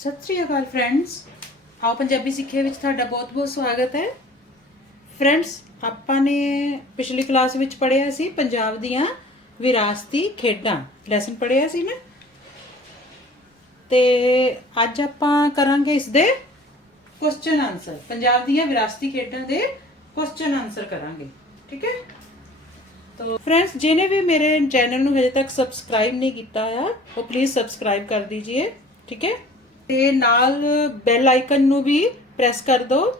ਸਤਿ ਸ੍ਰੀ ਅਕਾਲ friends ਆਓ ਪੰਜਾਬੀ ਸਿੱਖਿਆ ਵਿੱਚ ਤੁਹਾਡਾ ਬਹੁਤ-ਬਹੁਤ ਸਵਾਗਤ ਹੈ। ਫਰੈਂਡਸ ਆਪਾਂ ਨੇ ਪਿਛਲੀ ਕਲਾਸ ਵਿੱਚ ਪੜ੍ਹਿਆ ਸੀ ਪੰਜਾਬ ਦੀਆਂ ਵਿਰਾਸਤੀ ਖੇਡਾਂ। ਲੈਸਨ ਪੜ੍ਹਿਆ ਸੀ ਨਾ ਤੇ ਅੱਜ ਆਪਾਂ ਕਰਾਂਗੇ ਇਸ ਦੇ ਕੁਐਸਚਨ ਆਨਸਰ ਪੰਜਾਬ ਦੀਆਂ ਵਿਰਾਸਤੀ ਖੇਡਾਂ ਦੇ ਕੁਐਸਚਨ ਆਨਸਰ ਕਰਾਂਗੇ। ਠੀਕ ਹੈ? ਤੋ ਫਰੈਂਡਸ ਜਿਹਨੇ ਵੀ ਮੇਰੇ ਚੈਨਲ ਨੂੰ ਹਜੇ ਤੱਕ ਸਬਸਕ੍ਰਾਈਬ ਨਹੀਂ ਕੀਤਾ ਆ, ਉਹ ਪਲੀਜ਼ ਸਬਸਕ੍ਰਾਈਬ ਕਰ ਦਿਜੀਏ। ਠੀਕ ਹੈ? ਤੇ ਨਾਲ ਬੈਲ ਆਈਕਨ ਨੂੰ ਵੀ ਪ੍ਰੈਸ ਕਰ ਦਿਓ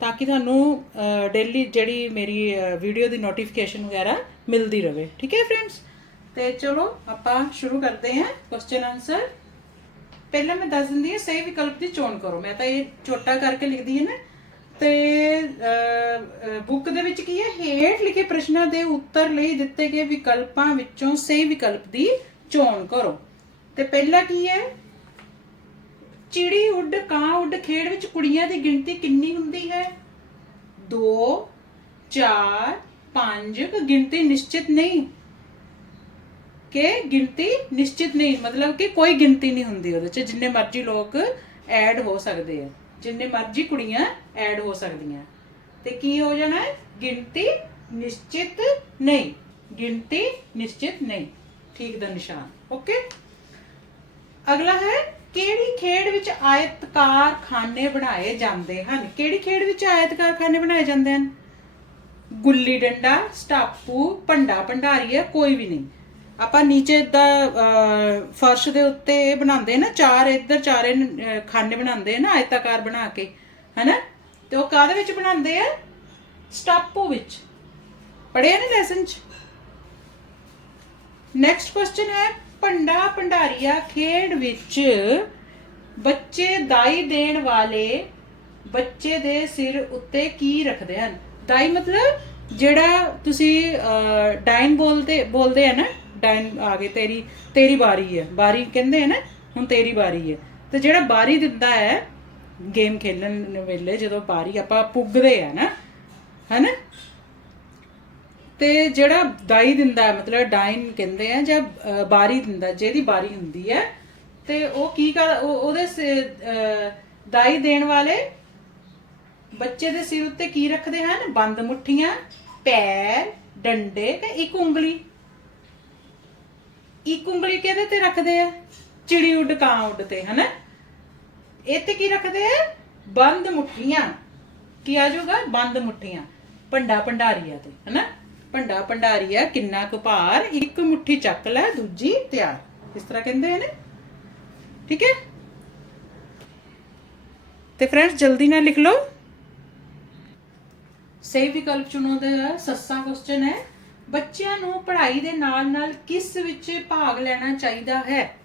ਤਾਂ ਕਿ ਤੁਹਾਨੂੰ ਡੇਲੀ ਜਿਹੜੀ ਮੇਰੀ ਵੀਡੀਓ ਦੀ ਨੋਟੀਫਿਕੇਸ਼ਨ ਵਗੈਰਾ ਮਿਲਦੀ ਰਹੇ ਠੀਕ ਹੈ ਫਰੈਂਡਸ ਤੇ ਚਲੋ ਆਪਾਂ ਸ਼ੁਰੂ ਕਰਦੇ ਹਾਂ ਕੁਐਸਚਨ ਆਨਸਰ ਪਹਿਲਾਂ ਮੈਂ ਦੱਸ ਦਿੰਦੀ ਹਾਂ, ਸਹੀ ਵਿਕਲਪ ਦੀ ਚੋਣ ਕਰੋ। ਮੈਂ ਤਾਂ ਇਹ ਛੋਟਾ ਕਰਕੇ ਲਿਖਦੀ ਹੈ ਨਾ। ਤੇ ਬੁੱਕ ਦੇ ਵਿੱਚ ਕੀ ਹੈ? ਹੇਠ ਲਿਖੇ ਪ੍ਰਸ਼ਨਾਂ ਦੇ ਉੱਤਰ ਲਈ ਦਿੱਤੇ ਗਏ ਵਿਕਲਪਾਂ ਵਿੱਚੋਂ ਸਹੀ ਵਿਕਲਪ ਦੀ ਚੋਣ ਕਰੋ। ਤੇ ਪਹਿਲਾ ਕੀ ਹੈ? ਚਿੜੀ ਉੱਡ, ਕਾਂ ਉੱਡ, ਖੇਡ ਵਿੱਚ ਕੁੜੀਆਂ ਦੀ ਗਿਣਤੀ ਕਿੰਨੀ ਹੁੰਦੀ ਹੈ? 2 4 5 ਗਿਣਤੀ ਨਿਸ਼ਚਿਤ ਨਹੀਂ। ਕਿ ਗਿਣਤੀ ਨਿਸ਼ਚਿਤ ਨਹੀਂ, ਮਤਲਬ ਕਿ ਕੋਈ ਗਿਣਤੀ ਨਹੀਂ ਹੁੰਦੀ ਉਹਦੇ ਚ, ਜਿੰਨੇ ਮਰਜ਼ੀ ਲੋਕ ਐਡ ਹੋ ਸਕਦੇ ਆ। ਜਿੰਨੇ ਮਰਜ਼ੀ ਕੁੜੀਆਂ ਐਡ ਹੋ ਸਕਦੀਆਂ। ਤੇ ਕੀ ਹੋ ਜਾਣਾ ਗਿਣਤੀ ਨਿਸ਼ਚਿਤ ਨਹੀਂ। ਗਿਣਤੀ ਨਿਸ਼ਚਿਤ ਨਹੀਂ। ਠੀਕ ਦਾ ਨਿਸ਼ਾਨ। ਓਕੇ ਅਗਲਾ ਹੈ ਕਿਹੜੀ ਖੇਡ ਵਿੱਚ ਆਇਤਕਾਰ ਖਾਨੇ ਬਣਾਏ ਜਾਂਦੇ ਹਨ? ਕਿਹੜੀ ਖੇਡ ਵਿੱਚ ਆਇਤਕਾਰ ਖਾਨੇ ਬਣਾਏ ਜਾਂਦੇ ਹਨ? ਗੁੱਲੀ ਡੰਡਾ, ਸਟਾਪੂ, ਭੰਡਾ ਭੰਡਾਰੀਆ ਕੋਈ ਵੀ ਨਹੀਂ। ਆਪਾਂ ਨੀਚੇ ਦਾ ਫਰਸ਼ ਦੇ ਉੱਤੇ ਬਣਾਉਂਦੇ ਨਾ, ਚਾਰ ਇੱਧਰ ਚਾਰੇ ਖਾਨੇ ਬਣਾਉਂਦੇ ਨਾ, ਆਇਤਾਕਾਰ ਬਣਾ ਕੇ, ਹੈਨਾ? ਤੇ ਉਹ ਕਾਹਦੇ ਵਿੱਚ ਬਣਾਉਂਦੇ ਆ? ਸਟਾਪੂ ਵਿੱਚ। ਪੜਿਆ ਨਾ ਲੈਸਨ ਚ? ਨੈਕਸਟ ਕੁਐਸਚਨ ਹੈ ਭੰਡਾ ਭੰਡਾਰੀਆ ਖੇਡ ਵਿੱਚ ਬੱਚੇ ਦਾਈ ਦੇਣ ਵਾਲੇ ਬੱਚੇ ਦੇ ਸਿਰ ਉੱਤੇ ਕੀ ਰੱਖਦੇ ਹਨ? ਦਾਈ ਮਤਲਬ ਜਿਹੜਾ ਤੁਸੀਂ ਅਹ, ਡਾਈਨ ਬੋਲਦੇ ਬੋਲਦੇ ਆ ਨਾ? ਡਾਈਨ ਆ ਗਏ ਤੇਰੀ ਤੇਰੀ ਬਾਰੀ ਹੈ। ਬਾਰੀ ਕਹਿੰਦੇ ਆ ਨਾ ਹੁਣ ਤੇਰੀ ਬਾਰੀ ਹੈ। ਤੇ ਜਿਹੜਾ ਬਾਰੀ ਦਿੰਦਾ ਹੈ ਗੇਮ ਖੇਲਣ ਵੇਲੇ ਜਦੋਂ ਬਾਰੀ ਆਪਾਂ ਪੁੱਗਦੇ ਆ ਨਾ ਹੈਨਾ? ਤੇ ਜਿਹੜਾ ਦਾਈ ਦਿੰਦਾ ਹੈ, ਮਤਲਬ ਡਾਈਨ ਕਹਿੰਦੇ ਆ ਜਾਂ ਅਹ, ਬਾਰੀ ਦਿੰਦਾ ਜਿਹਦੀ ਬਾਰੀ ਹੁੰਦੀ ਹੈ ਤੇ ਉਹ ਕੀ ਕਰ ਉਹਦੇ ਦਾਈ ਦੇਣ ਵਾਲੇ ਬੱਚੇ ਦੇ ਸਿਰ ਉੱਤੇ ਕੀ ਰੱਖਦੇ ਹਨ? ਬੰਦ ਮੁੱਠੀਆਂ ਪੈਰ ਡੰਡੇ ਤੇ ਇੱਕ ਉਂਗਲੀ। ਇੱਕ ਉਂਗਲੀ ਕਿਹਦੇ ਤੇ ਰੱਖਦੇ ਆ? ਚਿੜੀ ਉੱਡ ਕਾਂ ਉੱਡ ਤੇ ਹਨਾ? ਇਹ ਤੇ ਕੀ ਰੱਖਦੇ ਆ? ਬੰਦ ਮੁੱਠੀਆਂ। ਕੀ ਆ ਜਾਊਗਾ? ਬੰਦ ਮੁੱਠੀਆਂ। ਭੰਡਾ ਭੰਡਾਰੀਆ ਤੇ ਹਨਾ? ਭੰਡਾ ਭੰਡਾਰੀਆ ਕਿੰਨਾ ਕੁ ਭਾਰ, ਇੱਕ ਮੁੱਠੀ ਚੱਕ ਲੈ, ਦੂਜੀ ਤਿਆਰ। ਇਸ ਤਰ੍ਹਾਂ ਕਹਿੰਦੇ ਨੇ ਠੀਕ ਹੈ? ਤੇ ਫਰੈਂਡਸ ਜਲਦੀ ਨਾਲ ਲਿਖ ਲਓ। ਸਹੀ ਵਿਕਲਪ ਚੁਣੋ ਦਾ ਸੱਸਾ ਕੁਐਸਚਨ ਹੈ। ਬੱਚਿਆਂ ਨੂੰ ਪੜ੍ਹਾਈ ਦੇ ਨਾਲ-ਨਾਲ ਕਿਸ ਵਿੱਚ ਭਾਗ ਲੈਣਾ ਚਾਹੀਦਾ ਹੈ?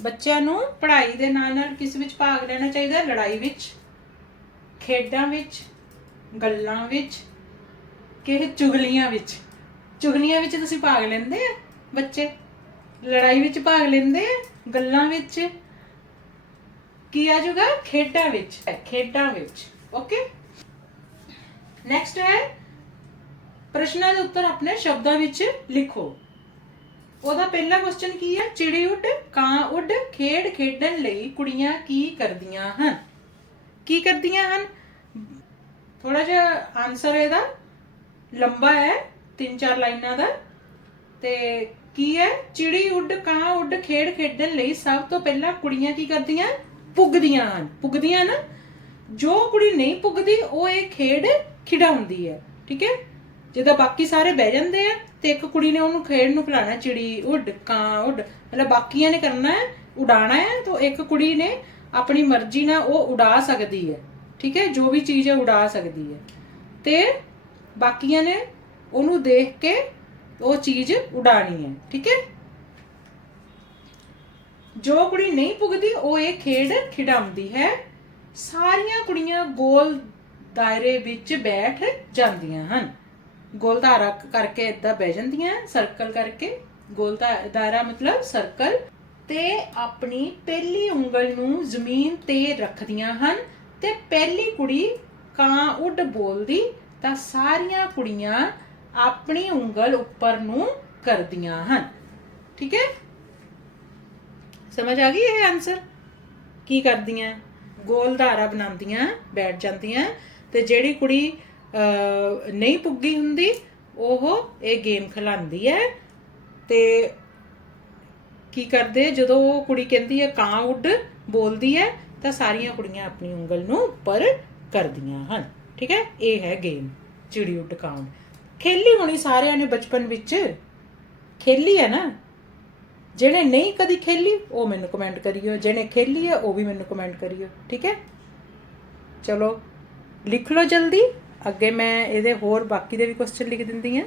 ਬੱਚਿਆਂ ਨੂੰ ਪੜ੍ਹਾਈ ਦੇ ਨਾਲ-ਨਾਲ ਕਿਸ ਵਿੱਚ ਭਾਗ ਲੈਣਾ ਚਾਹੀਦਾ ਹੈ? ਲੜਾਈ ਵਿੱਚ, ਖੇਡਾਂ ਵਿੱਚ, ਗੱਲਾਂ ਵਿੱਚ ਕਿ ਚੁਗਲੀਆਂ ਵਿੱਚ ਚੁਗਲੀਆਂ ਵਿੱਚ ਤੁਸੀਂ ਭਾਗ ਲੈਂਦੇ ਆ ਬੱਚੇ? ਲੜਾਈ ਵਿੱਚ ਭਾਗ ਲੈਂਦੇ ਆ? ਗੱਲਾਂ ਵਿੱਚ? ਕੀ ਆ ਜਾਊਗਾ? ਖੇਡਾਂ ਵਿੱਚ। ਖੇਡਾਂ ਵਿੱਚ ਓਕੇ ਨੈਕਸਟ ਹੈ, ਪ੍ਰਸ਼ਨਾਂ ਦੇ ਉੱਤਰ ਆਪਣੇ ਸ਼ਬਦਾਂ ਵਿੱਚ ਲਿਖੋ। ਉਹਦਾ ਪਹਿਲਾ ਕੁਐਸਚਨ ਕੀ ਹੈ? ਚਿੜੀ ਉੱਡ, ਕਾਂ ਉੱਡ, ਖੇਡ ਖੇਡਣ ਲਈ ਕੁੜੀਆਂ ਕੀ ਕਰਦੀਆਂ ਹਨ? ਕੀ ਕਰਦੀਆਂ ਹਨ? ਥੋੜਾ ਜਿਹਾ ਆਨਸਰ ਇਹਦਾ। ਲੰਬਾ ਹੈ ਤਿੰਨ ਚਾਰ ਲਾਈਨਾਂ ਦਾ। ਤੇ ਕੀ ਹੈ? ਚਿੜੀ ਉੱਡ, ਕਾਂ ਉੱਡ, ਖੇਡ ਖੇਡਣ ਲਈ ਸਭ ਤੋਂ ਪਹਿਲਾਂ ਕੁੜੀਆਂ ਕੀ ਕਰਦੀਆਂ? ਪੁੱਗਦੀਆਂ ਹਨ। ਪੁੱਗਦੀਆਂ ਨਾ ਜੋ ਕੁੜੀ ਨਹੀਂ ਪੁੱਗਦੀ, ਉਹ ਇਹ ਖੇਡ ਖਿਡਾਉਂਦੀ ਹੈ। ਠੀਕ ਹੈ? ਜਦੋਂ ਬਾਕੀ ਸਾਰੇ ਬਹਿ ਜਾਂਦੇ ਆ, ਤੇ ਇੱਕ ਕੁੜੀ ਨੇ ਉਹਨੂੰ ਖੇਡ ਨੂੰ ਖਿਲਾਣਾ ਚਿੜੀ ਉੱਡ, ਕਾਂ ਉੱਡ, ਮਤਲਬ ਬਾਕੀਆਂ ਨੇ ਕਰਨਾ ਹੈ ਉਡਾਣਾ ਹੈ, ਤਾਂ ਇੱਕ ਕੁੜੀ ਨੇ ਆਪਣੀ ਮਰਜ਼ੀ ਨਾਲ ਉਹ ਉਡਾ ਸਕਦੀ ਹੈ। ਠੀਕ ਹੈ? ਜੋ ਵੀ ਚੀਜ਼ ਹੈ, ਉਡਾ ਸਕਦੀ ਹੈ। ਤੇ ਬਾਕੀਆਂ ਨੇ ਉਹਨੂੰ ਦੇਖ ਕੇ ਉਹ ਚੀਜ਼ ਉਡਾਣੀ ਹੈ, ਠੀਕ ਹੈ? ਜੋ ਕੁੜੀ ਨਹੀਂ ਪੁੱਗਦੀ, ਉਹ ਇਹ ਖੇਡ ਖਿਡਾਉਂਦੀ ਹੈ। ਸਾਰੀਆਂ ਕੁੜੀਆਂ ਗੋਲ ਦਾਇਰੇ ਵਿੱਚ ਬੈਠ ਜਾਂਦੀਆਂ ਹਨ। ਗੋਲ ਧਾਰਾ ਕਰਕੇ ਇਦਾਂ ਬਹਿ ਜਾਂਦੀਆਂ ਸਰਕਲ ਕਰਕੇ। ਗੋਲ ਧਾ- ਦਾਇਰਾ ਮਤਲਬ ਸਰਕਲ ਤੇ ਆਪਣੀ ਪਹਿਲੀ ਉਂਗਲ ਨੂੰ ਜ਼ਮੀਨ ਤੇ ਰੱਖਦੀਆਂ ਹਨ ਤੇ ਪਹਿਲੀ ਕੁੜੀ ਕਾਂ ਉੱਡ ਬੋਲਦੀ ਤਾਂ ਸਾਰੀਆਂ ਕੁੜੀਆਂ ਆਪਣੀ ਉਂਗਲ ਉੱਪਰ ਨੂੰ ਕਰਦੀਆਂ ਹਨ। ਠੀਕ ਹੈ? ਸਮਝ ਆ ਗਈ ਇਹ ਆਨਸਰ ਕੀ ਕਰਦੀਆਂ? ਗੋਲ ਧਾਰਾ ਬਣਾਉਂਦੀਆਂ, ਬੈਠ ਜਾਂਦੀਆਂ। ਤੇ ਜਿਹੜੀ ਕੁੜੀ ਨਹੀਂ ਪੁੱਗੀ ਹੁੰਦੀ, ਉਹ ਇਹ ਗੇਮ ਖਿਲਾਉਂਦੀ ਹੈ। ਤੇ ਕੀ ਕਰਦੇ? ਜਦੋਂ ਉਹ ਕੁੜੀ ਕਹਿੰਦੀ ਹੈ, ਕਾਂ ਉੱਡ, ਬੋਲਦੀ ਹੈ, ਤਾਂ ਸਾਰੀਆਂ ਕੁੜੀਆਂ ਆਪਣੀ ਉਂਗਲ ਨੂੰ ਉੱਪਰ ਕਰਦੀਆਂ ਹਨ। ਠੀਕ ਹੈ? ਇਹ ਹੈ ਗੇਮ ਚਿੜੀ ਉੱਡ ਖੇਲੀ ਹੋਣੀ ਸਾਰਿਆਂ ਨੇ ਬਚਪਨ ਵਿੱਚ? ਖੇਲੀ ਹੈ ਨਾ? ਜਿਹੜੇ ਨਹੀਂ ਕਦੀ ਖੇਲੀ, ਉਹ ਮੈਨੂੰ ਕਮੈਂਟ ਕਰਿਓ। ਜਿਹਨੇ ਖੇਲੀ ਹੈ, ਉਹ ਵੀ ਮੈਨੂੰ ਕਮੈਂਟ ਕਰਿਓ। ਠੀਕ ਹੈ? ਚਲੋ, ਲਿਖ ਲਓ ਜਲਦੀ। ਅੱਗੇ ਮੈਂ ਇਹਦੇ ਹੋਰ ਬਾਕੀ ਦੇ ਵੀ ਕੁਐਸਚਨ ਲਿਖ ਦਿੰਦੀ ਹਾਂ।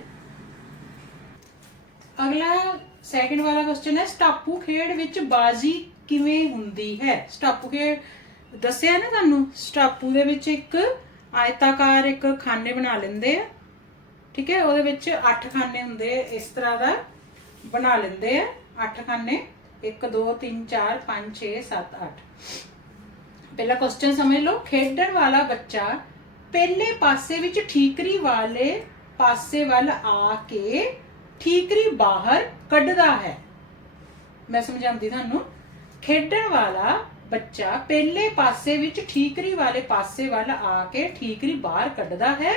ਅਗਲਾ ਸੈਕਿੰਡ ਵਾਲਾ ਕੁਐਸਚਨ ਹੈ, ਸਟਾਪੂ ਖੇਡ ਵਿੱਚ ਬਾਜ਼ੀ ਕਿਵੇਂ ਹੁੰਦੀ ਹੈ? ਸਟਾਪੂ ਖੇਡ, ਦੱਸਿਆ ਨਾ ਤੁਹਾਨੂੰ? ਸਟਾਪੂ ਦੇ ਵਿੱਚ ਇੱਕ ਆਇਤਾਕਾਰ ਇੱਕ ਖਾਨੇ ਬਣਾ ਲੈਂਦੇ ਆ ਠੀਕ ਹੈ? ਉਹਦੇ ਵਿੱਚ 8 ਖਾਨੇ ਹੁੰਦੇ ਆ, ਇਸ ਤਰ੍ਹਾਂ ਦਾ ਬਣਾ ਲੈਂਦੇ ਆ 8 ਖਾਨੇ। 1 2 3 4 5 6 7 8 ਪਹਿਲਾ ਕੁਐਸਚਨ ਸਮਝ ਲਓ। ਖੇਡਣ ਵਾਲਾ ਬੱਚਾ ਪਹਿਲੇ ਪਾਸੇ ਵਿੱਚ ਠੀਕਰੀ ਵਾਲੇ ਪਾਸੇ ਵੱਲ ਆ ਕੇ ਠੀਕਰੀ ਬਾਹਰ ਕੱਢਦਾ ਹੈ। ਮੈਂ ਸਮਝਾਉਂਦੀ ਤੁਹਾਨੂੰ। ਖੇਡਣ ਵਾਲਾ ਬੱਚਾ ਪਹਿਲੇ ਪਾਸੇ ਵਿੱਚ ਠੀਕਰੀ ਵਾਲੇ ਪਾਸੇ ਵੱਲ ਆ ਕੇ ਠੀਕਰੀ ਬਾਹਰ ਕੱਢਦਾ ਹੈ,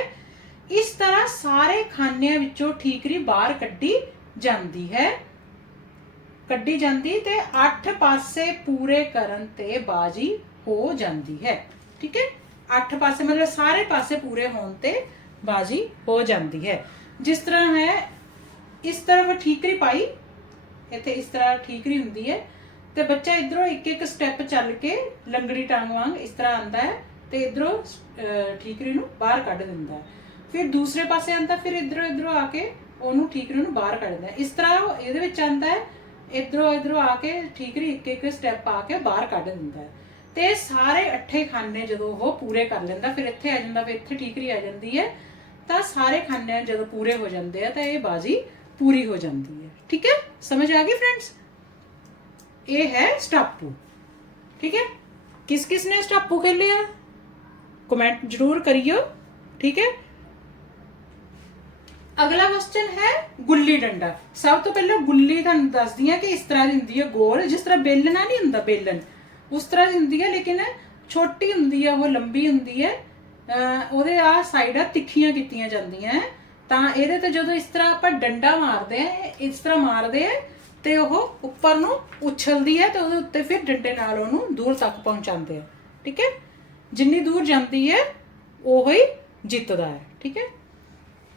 ਇਸ ਤਰ੍ਹਾਂ ਸਾਰੇ ਖਾਨਿਆਂ ਵਿੱਚੋਂ ਠੀਕਰੀ ਬਾਹਰ ਕੱਢੀ ਜਾਂਦੀ ਹੈ। ਕੱਢੀ ਜਾਂਦੀ ਤੇ 8 ਪਾਸੇ ਪੂਰੇ ਕਰਨ ਤੇ ਬਾਜੀ ਹੋ ਜਾਂਦੀ ਹੈ। ਠੀਕ ਹੈ? 8 ਪਾਸੇ ਮਤਲਬ ਸਾਰੇ ਪਾਸੇ ਪੂਰੇ ਹੋਣ ਤੇ ਬਾਜੀ ਹੋ ਜਾਂਦੀ ਹੈ। ਜਿਸ ਤਰ੍ਹਾਂ ਹੈ, ਇਸ ਤਰ੍ਹਾਂ ਠੀਕਰੀ ਪਾਈ, ਇੱਥੇ ਇਸ ਤਰ੍ਹਾਂ ਠੀਕਰੀ ਹੁੰਦੀ ਹੈ। ਤੇ ਬੱਚਾ ਇਧਰੋਂ ਇੱਕ ਇੱਕ ਸਟੈਪ ਚੱਲ ਕੇ ਲੰਗੜੀ ਟਾਂਗ ਵਾਂਗ ਇਸ ਤਰ੍ਹਾਂ ਆਂਦਾ ਹੈ ਤੇ ਇਧਰੋਂ ਠੀਕਰੀ ਨੂੰ ਬਾਹਰ ਕੱਢ ਦਿੰਦਾ ਹੈ। ਫਿਰ ਦੂਸਰੇ ਪਾਸੇ ਆਂਦਾ, ਫਿਰ ਇਧਰੋਂ ਇਧਰੋਂ ਆ ਕੇ ਉਹਨੂੰ ਠੀਕਰੀ ਨੂੰ ਬਾਹਰ ਕੱਢ ਦਿੰਦਾ ਇਸ ਤਰ੍ਹਾਂ ਉਹ ਇਹਦੇ ਵਿੱਚ ਆਂਦਾ ਹੈ, ਇਧਰੋਂ ਇਧਰੋਂ ਆ ਕੇ ਠੀਕਰੀ ਇੱਕ ਇੱਕ ਸਟੈਪ ਆ ਕੇ ਬਾਹਰ ਕੱਢ ਦਿੰਦਾ ਹੈ। ਤੇ ਸਾਰੇ ਅੱਠੇ ਖਾਨੇ ਜਦੋਂ ਉਹ ਪੂਰੇ ਕਰ ਲੈਂਦਾ, ਫਿਰ ਇੱਥੇ ਆ ਜਾਂਦਾ, ਫਿਰ ਇੱਥੇ ਠੀਕਰੀ ਆ ਜਾਂਦੀ ਹੈ, ਤਾਂ ਸਾਰੇ ਖਾਨੇ ਜਦੋਂ ਪੂਰੇ ਹੋ ਜਾਂਦੇ ਆ, ਤਾਂ ਇਹ ਬਾਜ਼ੀ ਪੂਰੀ ਹੋ ਜਾਂਦੀ ਹੈ। ਠੀਕ ਹੈ? ਸਮਝ ਆ ਗਈ ਫਰੈਂਡਸ ਇਹ ਹੈ ਸਟਾਪੂ। ਠੀਕ ਹੈ? ਕਿਸ ਕਿਸ ਨੇ ਸਟਾਪੂ ਖੇਲਿਆ? ਕਮੈਂਟ ਜ਼ਰੂਰ ਕਰਿਓ। ਠੀਕ ਹੈ? ਅਗਲਾ ਕੁਐਸਚਨ ਹੈ ਗੁੱਲੀ ਡੰਡਾ। ਸਭ ਤੋਂ ਪਹਿਲਾਂ ਗੁੱਲੀ ਤੁਹਾਨੂੰ ਦੱਸਦੀ ਹਾਂ ਕਿ ਇਸ ਤਰ੍ਹਾਂ ਦੀ ਹੁੰਦੀ ਹੈ ਗੋਲ। ਜਿਸ ਤਰ੍ਹਾਂ ਬੇਲਣਾ ਨਹੀਂ ਹੁੰਦਾ, ਬੇਲਣ। ਉਸ ਤਰ੍ਹਾਂ ਦੀ ਹੁੰਦੀ ਹੈ, ਲੇਕਿਨ ਛੋਟੀ ਹੁੰਦੀ ਹੈ, ਉਹ ਲੰਬੀ ਹੁੰਦੀ ਹੈ। ਉਹਦੇ ਆ ਸਾਈਡਾਂ ਤਿੱਖੀਆਂ ਕੀਤੀਆਂ ਜਾਂਦੀਆਂ ਹੈ। ਤਾਂ ਇਹਦੇ ਤੇ ਜਦੋਂ ਇਸ ਤਰ੍ਹਾਂ ਆਪਾਂ ਡੰਡਾ ਮਾਰਦੇ ਆ ਇਸ ਤਰ੍ਹਾਂ ਮਾਰਦੇ ਆ ਤੇ ਉਹ ਉੱਪਰ ਨੂੰ ਉਛਲਦੀ ਹੈ ਤੇ ਉਹਦੇ ਉੱਤੇ ਫਿਰ ਡੰਡੇ ਨਾਲ ਉਹਨੂੰ ਦੂਰ ਤੱਕ ਪਹੁੰਚਾਉਂਦੇ ਆ, ਠੀਕ ਹੈ? ਜਿੰਨੀ ਦੂਰ ਜਾਂਦੀ ਹੈ, ਉਹ ਹੀ ਜਿੱਤਦਾ ਹੈ, ਠੀਕ ਹੈ?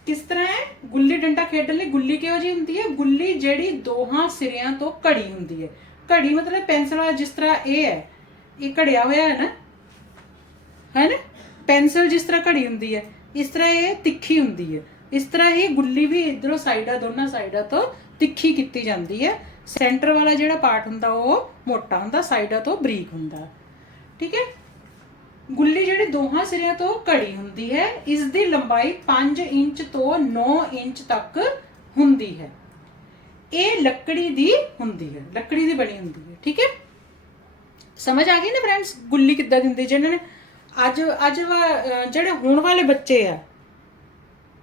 ਕਿਸ ਤਰ੍ਹਾਂ ਹੈ? ਗੁੱਲੀ ਡੰਡਾ ਖੇਡਣ ਲਈ ਗੁੱਲੀ ਕਿਹੋ ਜਿਹੀ ਹੁੰਦੀ ਹੈ? ਗੁੱਲੀ ਜਿਹੜੀ ਦੋਹਾਂ ਸਿਰਿਆਂ ਤੋਂ ਘੜੀ ਹੁੰਦੀ ਹੈ। ਘੜੀ ਮਤਲਬ ਪੈਨਸਲ ਵਾਲਾ ਜਿਸ ਤਰ੍ਹਾਂ ਇਹ ਹੈ, ਇਹ ਘੜਿਆ ਹੋਇਆ ਹੈ ਨਾ? ਹੈ ਨਾ? ਪੈਨਸਲ ਜਿਸ ਤਰ੍ਹਾਂ ਘੜੀ ਹੁੰਦੀ ਹੈ, ਇਸ ਤਰ੍ਹਾਂ ਇਹ ਤਿੱਖੀ ਹੁੰਦੀ ਹੈ। ਇਸ ਤਰ੍ਹਾਂ ਹੀ ਗੁੱਲੀ ਵੀ ਇਧਰੋਂ ਸਾਈਡਾਂ ਦੋਨਾਂ ਸਾਈਡਾਂ ਤੋਂ ਤਿੱਖੀ ਕੀਤੀ ਜਾਂਦੀ ਹੈ। ਸੈਂਟਰ ਵਾਲਾ ਜਿਹੜਾ ਪਾਰਟ ਹੁੰਦਾ, ਉਹ ਮੋਟਾ ਹੁੰਦਾ, ਸਾਈਡਾਂ ਤੋਂ ਬਰੀਕ ਹੁੰਦਾ। ਠੀਕ ਹੈ? ਗੁੱਲੀ ਜਿਹੜੀ ਦੋਹਾਂ ਸਿਰਿਆਂ ਤੋਂ ਘੜੀ ਹੁੰਦੀ ਹੈ ਇਸ ਦੀ ਲੰਬਾਈ 5 ਇੰਚ ਤੋਂ 9 ਇੰਚ ਤੱਕ ਹੁੰਦੀ ਹੈ। ਇਹ ਲੱਕੜੀ ਦੀ ਹੁੰਦੀ ਹੈ, ਲੱਕੜੀ ਦੀ ਬਣੀ ਹੁੰਦੀ ਹੈ। ਠੀਕ ਹੈ? ਸਮਝ ਆ ਗਈ ਨਾ ਫਰੈਂਡਸ ਗੁੱਲੀ ਕਿੱਦਾਂ ਦੀ ਹੁੰਦੀ ਜਿਹਨਾਂ ਨੇ? ਅੱਜ ਅੱਜ ਜਿਹੜੇ ਹੋਣ ਵਾਲੇ ਬੱਚੇ ਆ,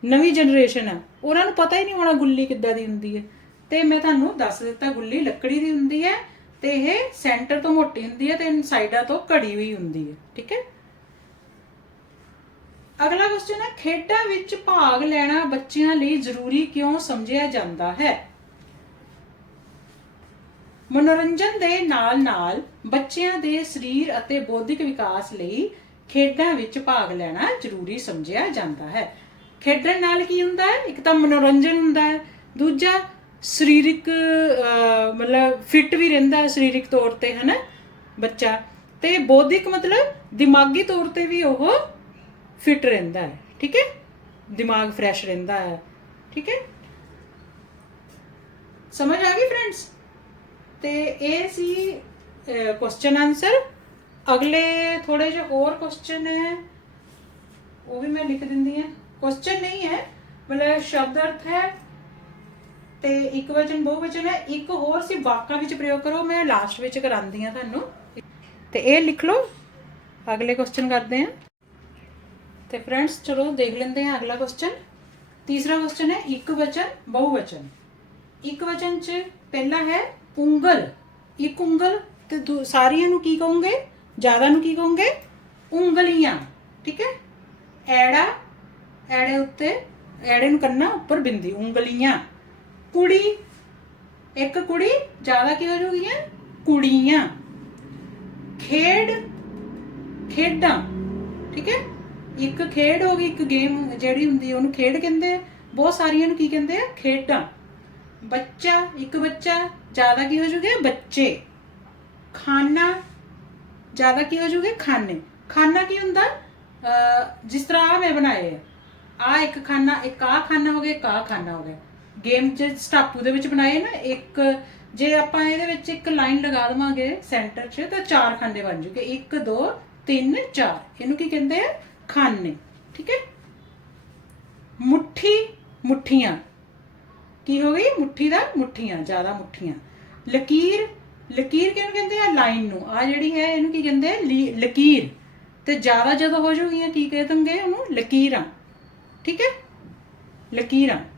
ਨਵੀਂ ਜਨਰੇਸ਼ਨ ਆ, ਉਹਨਾਂ ਨੂੰ ਪਤਾ ਹੀ ਨਹੀਂ ਹੋਣਾ ਗੁੱਲੀ ਕਿੱਦਾਂ ਦੀ ਹੁੰਦੀ ਹੈ। ਤੇ ਮੈਂ ਤੁਹਾਨੂੰ ਦੱਸ ਦਿੱਤਾ, ਗੁੱਲੀ ਲੱਕੜੀ ਦੀ ਹੁੰਦੀ ਹੈ ਤੇ ਇਹ ਸੈਂਟਰ ਤੋਂ ਮੋਟੀ ਹੁੰਦੀ ਹੈ ਤੇ ਸਾਈਡਾਂ ਤੋਂ ਘੜੀ ਹੋਈ ਹੁੰਦੀ ਹੈ, ਠੀਕ ਹੈ? ਅਗਲਾ ਕੁਐਸਚਨ ਹੈ, ਖੇਡਾਂ ਵਿੱਚ ਭਾਗ ਲੈਣਾ ਬੱਚਿਆਂ ਲਈ ਜ਼ਰੂਰੀ ਕਿਉਂ ਸਮਝਿਆ ਜਾਂਦਾ ਹੈ? ਮਨੋਰੰਜਨ ਦੇ ਨਾਲ-ਨਾਲ ਬੱਚਿਆਂ ਦੇ ਸਰੀਰ ਅਤੇ ਬੌਧਿਕ ਵਿਕਾਸ ਲਈ ਖੇਡਾਂ ਵਿੱਚ ਭਾਗ ਲੈਣਾ ਜ਼ਰੂਰੀ ਸਮਝਿਆ ਜਾਂਦਾ ਹੈ। ਖੇਡਣ ਨਾਲ ਕੀ ਹੁੰਦਾ ਹੈ? ਇੱਕ ਤਾਂ ਮਨੋਰੰਜਨ ਹੁੰਦਾ ਹੈ, ਦੂਜਾ ਸਰੀਰਕ ਮਤਲਬ ਫਿੱਟ ਵੀ ਰਹਿੰਦਾ ਸਰੀਰਕ ਤੌਰ ਤੇ, ਹਨਾ, ਬੱਚਾ। ਤੇ ਬੌਧਿਕ ਮਤਲਬ ਦਿਮਾਗੀ ਤੌਰ ਤੇ ਵੀ ਉਹ ਫਿੱਟ ਰਹਿੰਦਾ ਹੈ, ਠੀਕ ਹੈ? ਦਿਮਾਗ ਫਰੈਸ਼ ਰਹਿੰਦਾ ਹੈ, ਠੀਕ ਹੈ? ਸਮਝ ਆ ਗਈ ਫਰੈਂਡਸ ਤੇ ਇਹ ਸੀ ਕੁਐਸਚਨ ਆਨਸਰ ਅਗਲੇ ਥੋੜੇ ਜਿਹੇ ਹੋਰ ਕੁਐਸਚਨ ਹੈ, ਉਹ ਵੀ ਮੈਂ ਲਿਖ ਦਿੰਦੀ ਹਾਂ। ਕੁਐਸਚਨ ਨਹੀਂ ਹੈ, ਮਤਲਬ ਸ਼ਬਦ ਅਰਥ ਹੈ ਤੇ ਇੱਕ ਵਚਨ ਬਹੁ ਵਚਨ ਹੈ। ਇੱਕ ਹੋਰ ਸੀ, ਵਾਕਾਂ ਵਿੱਚ ਪ੍ਰਯੋਗ ਕਰੋ। ਮੈਂ ਲਾਸਟ ਵਿੱਚ ਕਰਾਂਦੀ ਹਾਂ ਤੁਹਾਨੂੰ। ਤੇ ਇਹ ਲਿਖ ਲਓ। ਅਗਲੇ ਕੁਐਸਚਨ ਕਰਦੇ ਹਾਂ। ਤੇ ਫਰੈਂਡਸ ਚਲੋ ਦੇਖ ਲੈਂਦੇ ਹਾਂ ਅਗਲਾ ਕੁਐਸਚਨ ਤੀਸਰਾ ਕੁਐਸਚਨ ਹੈ, ਇੱਕ ਵਚਨ ਬਹੁ ਵਚਨ ਇੱਕ ਵਚਨ ਚ ਪਹਿਲਾ ਹੈ ਉਂਗਲ ਇੱਕ ਉਂਗਲ ਤੇ ਦੂ- ਸਾਰੀਆਂ ਨੂੰ ਕੀ ਕਹੋਗੇ? ਜ਼ਿਆਦਾ ਨੂੰ ਕੀ ਕਹੋਗੇ? ਉਂਗਲੀਆਂ ਠੀਕ ਹੈ? ਐੜਾ, ਐੜੇ ਉੱਤੇ, ਐੜੇ ਨੂੰ ਕਰਨਾ ਉੱਪਰ ਬਿੰਦੀ, ਉਂਗਲੀਆਂ। ਕੁੜੀ, ਇੱਕ ਕੁੜੀ ਜ਼ਿਆਦਾ ਕੀ ਹੋ ਜੂਗੀਆਂ ਕੁੜੀਆਂ। ਖੇਡ, ਖੇਡਾਂ, ਠੀਕ ਹੈ? ਇੱਕ ਖੇਡ ਹੋ ਗਈ, ਇੱਕ ਗੇਮ ਜਿਹੜੀ ਹੁੰਦੀ ਉਹਨੂੰ ਖੇਡ ਕਹਿੰਦੇ ਆ। ਬਹੁਤ ਸਾਰੀਆਂ ਨੂੰ ਕੀ ਕਹਿੰਦੇ ਆ? ਖੇਡਾਂ। ਬੱਚਾ, ਇੱਕ ਬੱਚਾ ਜ਼ਿਆਦਾ ਕੀ ਹੋ ਜੂਗੇ ਬੱਚੇ। ਖਾਣਾ ਜ਼ਿਆਦਾ ਕੀ ਹੋ ਜੂਗੇ ਖਾਣੇ ਖਾਣਾ ਕੀ ਹੁੰਦਾ? ਅਹ, ਜਿਸ ਤਰ੍ਹਾਂ ਆ ਮੈਂ ਬਣਾਏ ਆ। ਆ ਇੱਕ ਖਾਣਾ ਇੱਕ ਆ ਖਾਣਾ ਹੋ ਗਿਆ, ਇੱਕ ਆ ਖਾਣਾ ਹੋ ਗਿਆ। ਗੇਮ ਚ ਸਟਾਪੂ ਦੇ ਵਿੱਚ ਬਣਾਏ ਨਾ, ਇੱਕ ਜੇ ਆਪਾਂ ਇਹਦੇ ਵਿੱਚ ਇੱਕ ਲਾਈਨ ਲਗਾ ਦਵਾਂਗੇ ਸੈਂਟਰ 'ਚ, ਤਾਂ ਚਾਰ ਖਾਨੇ ਬਣ ਜੂਗੇ। 1 2 3 4 ਇਹਨੂੰ ਕੀ ਕਹਿੰਦੇ ਆ? ਖਾਨੇ। ਠੀਕ ਹੈ? ਮੁੱਠੀ, ਮੁੱਠੀਆਂ। ਕੀ ਹੋ ਗਈ? ਮੁੱਠੀ ਦਾ ਮੁੱਠੀਆਂ, ਜ਼ਿਆਦਾ ਮੁੱਠੀਆਂ। ਲਕੀਰ ਲਕੀਰ ਕਿਹਨੂੰ ਕਹਿੰਦੇ ਆ? ਲਾਈਨ ਨੂੰ। ਆ ਜਿਹੜੀ ਹੈ, ਇਹਨੂੰ ਕੀ ਕਹਿੰਦੇ ਆ? ਲੀ- ਲਕੀਰ। ਤੇ ਜ਼ਿਆਦਾ ਜਦੋਂ ਹੋ ਜਾਊਗੀਆਂ, ਕੀ ਕਹਿ ਦੰਗੇ ਉਹਨੂੰ? ਲਕੀਰਾਂ। ਠੀਕ ਹੈ? ਲਕੀਰਾਂ।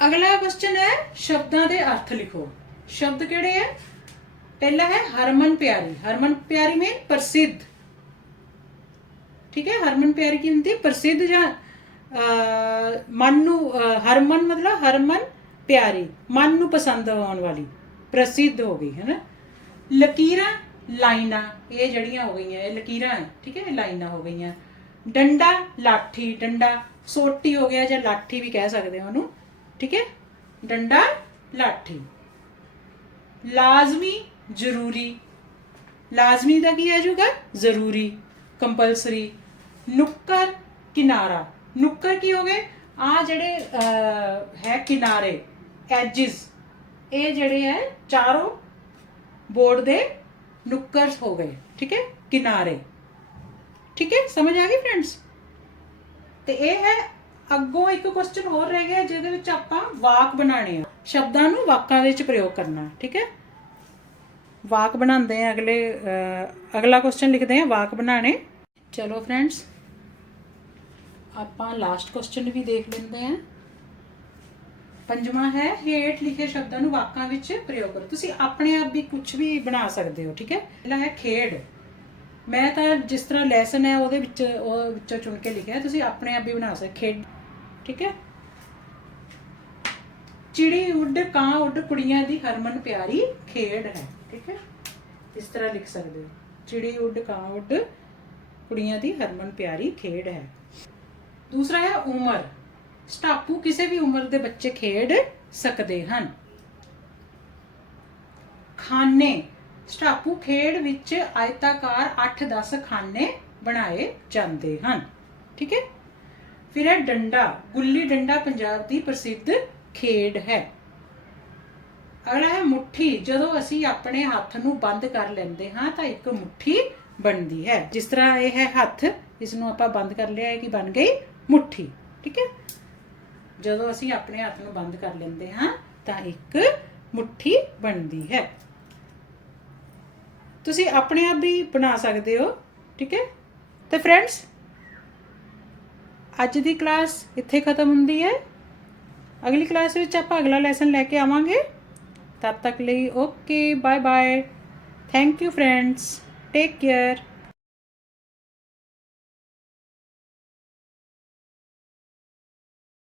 ਅਗਲਾ ਕੁਐਸਚਨ ਹੈ, ਸ਼ਬਦਾਂ ਦੇ ਅਰਥ ਲਿਖੋ। ਸ਼ਬਦ ਕਿਹੜੇ ਹੈ? ਪਹਿਲਾ ਹੈ ਹਰਮਨ ਪਿਆਰੀ। ਹਰਮਨ ਪਿਆਰੀ ਮੀਨ ਪ੍ਰਸਿੱਧ। ਠੀਕ ਹੈ, ਹਰਮਨ ਪਿਆਰੀ ਕੀ ਹੁੰਦੀ ਪ੍ਰਸਿੱਧ ਜਾਂ ਮਨ ਨੂੰ ਹਰਮਨ ਮਤਲਬ ਹਰਮਨ ਪਿਆਰੀ। ਮਨ ਨੂੰ ਪਸੰਦ ਆਉਣ ਵਾਲੀ। ਪ੍ਰਸਿੱਧ ਹੋ ਗਈ ਹੈ ਨਾ ਲਕੀਰਾਂ, ਲਾਈਨਾਂ, ਇਹ ਜਿਹੜੀਆਂ ਹੋ ਗਈਆਂ, ਇਹ ਲਕੀਰਾਂ ਹੈ, ਠੀਕ ਹੈ ਲਾਈਨਾਂ ਹੋ ਗਈਆਂ। ਡੰਡਾ, ਲਾਠੀ, ਡੰਡਾ, ਸੋਟੀ ਹੋ ਗਿਆ ਜਾਂ ਲਾਠੀ ਵੀ ਕਹਿ ਸਕਦੇ ਹੋ ਉਹਨੂੰ। ਠੀਕ ਹੈ ਡੰਡਾ ਲਾਠੀ ਲਾਜ਼ਮੀ ਜ਼ਰੂਰੀ ਲਾਜ਼ਮੀ ਦਾ ਕੀ ਆ ਜਾਊਗਾ ਜ਼ਰੂਰੀ ਕੰਪਲਸਰੀ ਨੁੱਕਰ ਕਿਨਾਰਾ ਨੁੱਕਰ ਕੀ ਹੋ ਗਏ ਆ ਜਿਹੜੇ ਅਹ, ਹੈ ਕਿਨਾਰੇ ਐਜਿਸ ਇਹ ਜਿਹੜੇ ਹੈ ਚਾਰੋਂ ਬੋਰਡ ਦੇ ਨੁੱਕਰ ਹੋ ਗਏ ਠੀਕ ਹੈ ਕਿਨਾਰੇ ਠੀਕ ਹੈ ਸਮਝ ਆ ਗਈ ਫਰੈਂਡਸ ਤੇ ਇਹ ਹੈ ਅੱਗੋਂ ਇੱਕ ਕੁਐਸਚਨ ਹੋਰ ਰਹਿ ਗਿਆ, ਜਿਹਦੇ ਵਿੱਚ ਆਪਾਂ ਵਾਕ ਬਣਾਣੇ ਆ। ਸ਼ਬਦਾਂ ਨੂੰ ਵਾਕਾਂ ਵਿੱਚ ਪ੍ਰਯੋਗ ਕਰਨਾ, ਠੀਕ ਹੈ? ਵਾਕ ਬਣਾਉਂਦੇ ਆ, ਅਗਲੇ ਅਗਲਾ ਕੁਐਸਚਨ ਲਿਖਦੇ ਆ, ਵਾਕ ਬਣਾਣੇ ਚਲੋ ਫਰੈਂਡਸ ਆਪਾਂ ਲਾਸਟ ਕੁਐਸਚਨ ਵੀ ਦੇਖ ਲੈਂਦੇ ਆ। ਪੰਜਵਾਂ ਹੈ, ਹੇਠ ਲਿਖੇ ਸ਼ਬਦਾਂ ਨੂੰ ਵਾਕਾਂ ਵਿੱਚ ਪ੍ਰਯੋਗ ਕਰੋ। ਤੁਸੀਂ ਆਪਣੇ ਆਪ ਵੀ ਕੁਝ ਵੀ ਬਣਾ ਸਕਦੇ ਹੋ, ਠੀਕ ਹੈ? ਪਹਿਲਾ ਹੈ ਖੇਡ। ਮੈਂ ਤਾਂ ਜਿਸ ਤਰ੍ਹਾਂ ਲੈਸਨ ਹੈ ਉਹਦੇ ਵਿੱਚ, ਉਹ ਵਿੱਚੋਂ ਚੁਣ ਕੇ ਲਿਖਿਆ, ਤੁਸੀਂ ਆਪਣੇ ਆਪ ਵੀ ਬਣਾ ਸਕਦੇ ਖੇਡ। ਠੀਕ ਹੈ? ਚਿੜੀ ਉੱਡ, ਕਾਂ ਉੱਡ, ਕੁੜੀਆਂ ਦੀ ਹਰਮਨ ਪਿਆਰੀ ਖੇਡ ਹੈ। ਠੀਕ ਹੈ? ਇਸ ਤਰ੍ਹਾਂ ਲਿਖ ਸਕਦੇ ਹੋ। ਚਿੜੀ ਉੱਡ, ਕਾਂ ਉੱਡ, ਕੁੜੀਆਂ ਦੀ ਹਰਮਨ ਪਿਆਰੀ ਖੇਡ ਹੈ। ਦੂਸਰਾ ਹੈ ਉਮਰ। ਸਟਾਪੂ ਕਿਸੇ ਵੀ ਉਮਰ ਦੇ ਬੱਚੇ ਖੇਡ ਸਕਦੇ ਹਨ। ਖਾਨੇ। ਸਟਾਪੂ ਖੇਡ ਵਿੱਚ ਆਇਤਾਕਾਰ 8-10 ਖਾਨੇ ਬਣਾਏ ਜਾਂਦੇ ਹਨ। ਠੀਕ ਹੈ? ਫਿਰ ਹੈ ਡੰਡਾ, ਗੁੱਲੀ ਡੰਡਾ ਪੰਜਾਬ ਦੀ ਪ੍ਰਸਿੱਧ ਖੇਡ ਹੈ। ਅਗਲਾ ਹੈ ਮੁੱਠੀ। ਜਦੋਂ ਅਸੀਂ ਆਪਣੇ ਹੱਥ ਨੂੰ ਬੰਦ ਕਰ ਲੈਂਦੇ ਹਾਂ ਤਾਂ ਇੱਕ ਮੁੱਠੀ ਬਣਦੀ ਹੈ। ਜਿਸ ਤਰ੍ਹਾਂ ਇਹ ਹੈ ਹੱਥ, ਇਸ ਨੂੰ ਆਪਾਂ ਬੰਦ ਕਰ ਲਿਆ ਹੈ ਕਿ ਬਣ ਗਈ? ਮੁੱਠੀ। ਠੀਕ ਹੈ? ਜਦੋਂ ਅਸੀਂ ਆਪਣੇ ਹੱਥ ਨੂੰ ਬੰਦ ਕਰ ਲੈਂਦੇ ਹਾਂ ਤਾਂ ਇੱਕ ਮੁੱਠੀ ਬਣਦੀ ਹੈ। ਤੁਸੀਂ ਆਪਣੇ ਆਪ ਵੀ ਬਣਾ ਸਕਦੇ ਹੋ, ਠੀਕ ਹੈ? ਤੇ ਫਰੈਂਡਸ ਅੱਜ ਦੀ ਕਲਾਸ ਇੱਥੇ ਖਤਮ ਹੁੰਦੀ ਹੈ। ਅਗਲੀ ਕਲਾਸ ਵਿੱਚ ਆਪਾਂ ਅਗਲਾ ਲੈਸਨ ਲੈ ਕੇ ਆਵਾਂਗੇ। ਤਦ ਤੱਕ ਲਈ okay bye bye thank you friends take care